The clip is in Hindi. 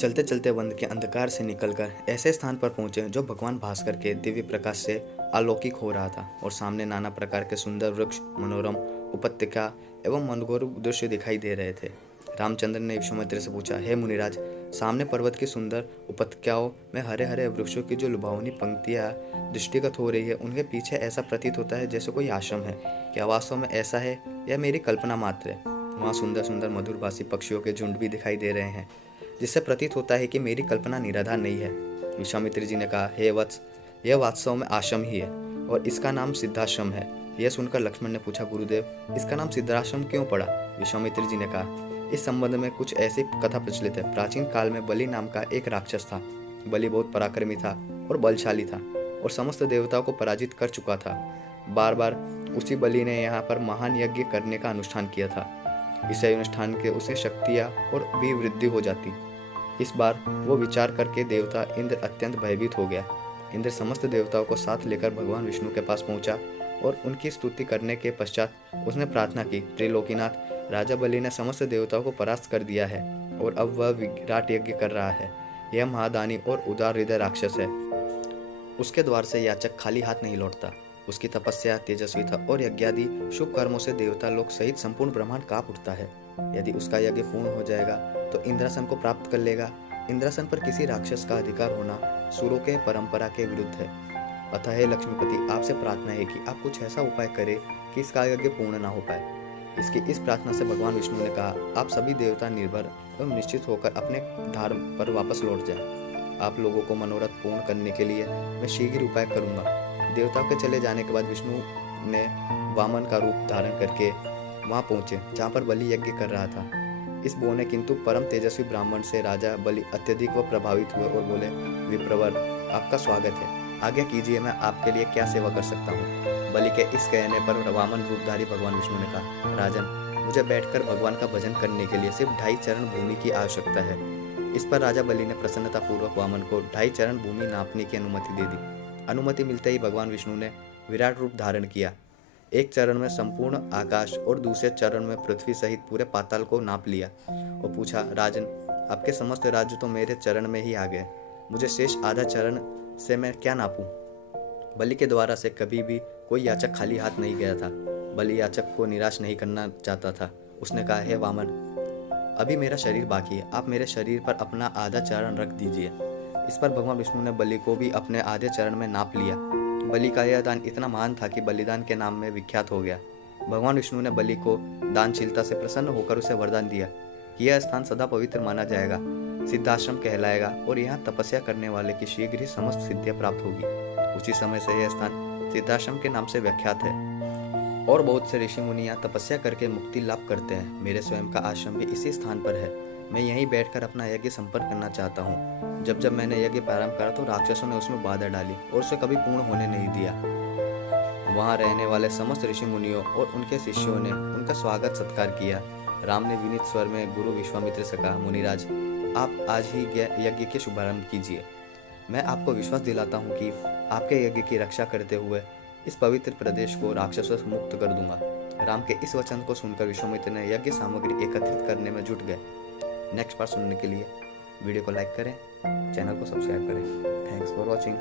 चलते चलते वन के अंधकार से निकलकर ऐसे स्थान पर पहुंचे जो भगवान भास्कर के दिव्य प्रकाश से अलौकिक हो रहा था और सामने नाना प्रकार के सुंदर वृक्ष, मनोरम उपत्यका एवं मनोहर दृश्य दिखाई दे रहे थे। रामचंद्र ने विश्वामित्र से पूछा, हे मुनिराज, सामने पर्वत की सुंदर उपत्यकाओं में हरे हरे वृक्षों की जो लुभावनी पंक्तियां दृष्टिगत हो रही है, उनके पीछे ऐसा प्रतीत होता है जैसे कोई आश्रम है। क्या वास्तव में ऐसा है या मेरी कल्पना मात्र है? वहाँ सुंदर सुंदर मधुरभाषी पक्षियों के झुंड भी दिखाई दे रहे हैं, जिससे प्रतीत होता है कि मेरी कल्पना निराधार नहीं है। विश्वामित्र जी ने कहा, हे वत्स, यह वास्तव में आश्रम ही है और इसका नाम सिद्धाश्रम है। यह सुनकर लक्ष्मण ने पूछा, गुरुदेव, इसका नाम सिद्धाश्रम क्यों पड़ा? विश्वामित्र जी ने कहा, इस संबंध में कुछ ऐसी कथा प्रचलित है। प्राचीन काल में बलि नाम का एक राक्षस था। बलि बहुत पराक्रमी था और बलशाली था और समस्त देवताओं को पराजित कर चुका था। बार बार उसी बलि ने यहाँ पर महान यज्ञ करने का अनुष्ठान किया था। इस अनुष्ठान के उसे शक्तियाँ और भी वृद्धि हो जाती। इस बार वो विचार करके देवता इंद्र अत्यंत भयभीत हो गया। इंद्र समस्त देवताओं को साथ लेकर भगवान विष्णु के पास पहुंचा और उनकी स्तुति करने के पश्चात उसने प्रार्थना की, त्रिलोकीनाथ, राजा बलि ने समस्त देवताओं को परास्त कर दिया है और अब वह विराट यज्ञ कर रहा है। यह महादानी और उदार हृदय राक्षस है। उसके द्वार से याचक खाली हाथ नहीं लौटता। उसकी तपस्या तेजस्वी था और यज्ञादि शुभ कर्मों से देवता लोक सहित संपूर्ण ब्रह्मांड कांप उठता है। यदि उसका यज्ञ पूर्ण हो जाएगा तो इंद्रासन को प्राप्त कर लेगा। इंद्रासन पर किसी राक्षस का अधिकार होना सुरों के परंपरा के विरुद्ध है। अतः हे लक्ष्मीपति, आपसे प्रार्थना है कि आप कुछ ऐसा उपाय करें कि इसका यज्ञ पूर्ण ना हो पाए। इसकी इस प्रार्थना से भगवान विष्णु ने कहा, आप सभी देवता निर्भर एवं निश्चित होकर अपने धाम पर वापस लौट जाए। आप लोगों को मनोरथ पूर्ण करने के लिए मैं शीघ्र उपाय करूंगा। देवताओं के चले जाने के बाद विष्णु ने वामन का रूप धारण करके वहां पहुंचे जहां पर बलि यज्ञ कर रहा था। इस बोने किंतु परम तेजस्वी ब्राह्मण से राजा बलि अत्यधिक व प्रभावित हुए और बोले, विप्रवर, आपका स्वागत है। आज्ञा कीजिए, मैं आपके लिए क्या सेवा कर सकता हूँ? बलि के इस कहने पर वामन रूपधारी भगवान विष्णु ने कहा, राजन, मुझे बैठकर भगवान का भजन करने के लिए सिर्फ 2.5 चरण भूमि की आवश्यकता है। इस पर राजा बलि ने प्रसन्नतापूर्वक वामन को 2.5 चरण भूमि नापने की अनुमति दे दी। अनुमति मिलते ही भगवान विष्णु ने विराट रूप धारण किया। एक चरण में संपूर्ण आकाश और दूसरे चरण में पृथ्वी सहित पूरे पाताल को नाप लिया और पूछा, राजन, आपके समस्त राज्य तो मेरे चरण में ही आ गए। मुझे शेष आधा चरण से मैं क्या नापूं? बलि के द्वारा से कभी भी कोई याचक खाली हाथ नहीं गया था। बलि याचक को निराश नहीं करना चाहता था। उसने कहा, हे वामन, अभी मेरा शरीर बाकी है, आप मेरे शरीर पर अपना आधा चरण रख दीजिए। इस पर भगवान विष्णु ने बलि को भी अपने आधे चरण में नाप लिया। बलि का यह दान इतना महान था कि बलिदान के नाम में विख्यात हो गया। भगवान विष्णु ने बलि को दानशीलता से प्रसन्न होकर उसे वरदान दिया कि यह स्थान सदा पवित्र माना जाएगा, सिद्धाश्रम कहलाएगा और यहाँ तपस्या करने वाले की शीघ्र ही समस्त सिद्धियां प्राप्त होगी। उसी समय से यह स्थान सिद्धाश्रम के नाम से विख्यात है और बहुत से ऋषि मुनि यहाँ तपस्या करके मुक्ति लाभ करते हैं। मेरे स्वयं का आश्रम भी इसी स्थान पर है। मैं यहीं बैठकर अपना यज्ञ संपन्न करना चाहता हूँ। जब मैंने यज्ञ प्रारंभ करा तो राक्षसों ने उसमें बाधा डाली और उसे कभी पूर्ण होने नहीं दिया। वहां रहने वाले समस्त ऋषि मुनियों और उनके शिष्यों ने उनका स्वागत सत्कार किया। राम ने विनीत स्वर में गुरु विश्वामित्र से कहा, मुनिराज, आप आज ही यज्ञ के शुभारंभ कीजिए। मैं आपको विश्वास दिलाता हूँ कि आपके यज्ञ की रक्षा करते हुए इस पवित्र प्रदेश को राक्षसों से मुक्त कर दूंगा। राम के इस वचन को सुनकर विश्वामित्र ने यज्ञ सामग्री एकत्रित करने में जुट गए। नेक्स्ट पार्ट सुनने के लिए वीडियो को लाइक करें, चैनल को सब्सक्राइब करें। Thanks for watching.